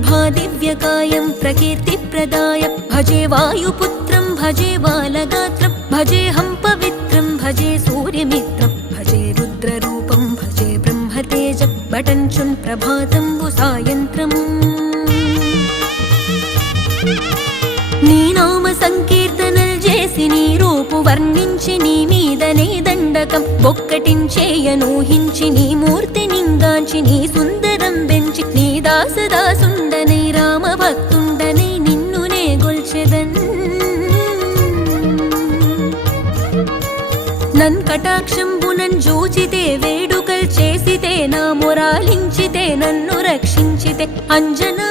ప్రభాదివ్యకాయం ప్రకీర్తిప్రదాయ భజే వాయుపుత్రం భజే బాలగాత్రం భజేహం పవిత్రం భజే సూర్యమిత్రం భజే రుద్రరూపం భజే బ్రహ్మతేజం బటంచున్ ప్రభాతంబు సాయంత్రము నీ నామ సంకీర్తనల్ చేసి నీ రూపు వర్ణించి నీ మీదనే దండకం బొక్కటించేయనూహించి నీ మూర్తి నింగాంచి నీ సుందరం బెంచి నీ దాసదాసుండనై రామ భక్తుండనై నిన్నునే గొల్చెదన్ నన్ కటాక్షంబునన్ జూచితే వేడుకల్ చేసితే నా మొరాలించితే నన్ను రక్షించితే అంజనా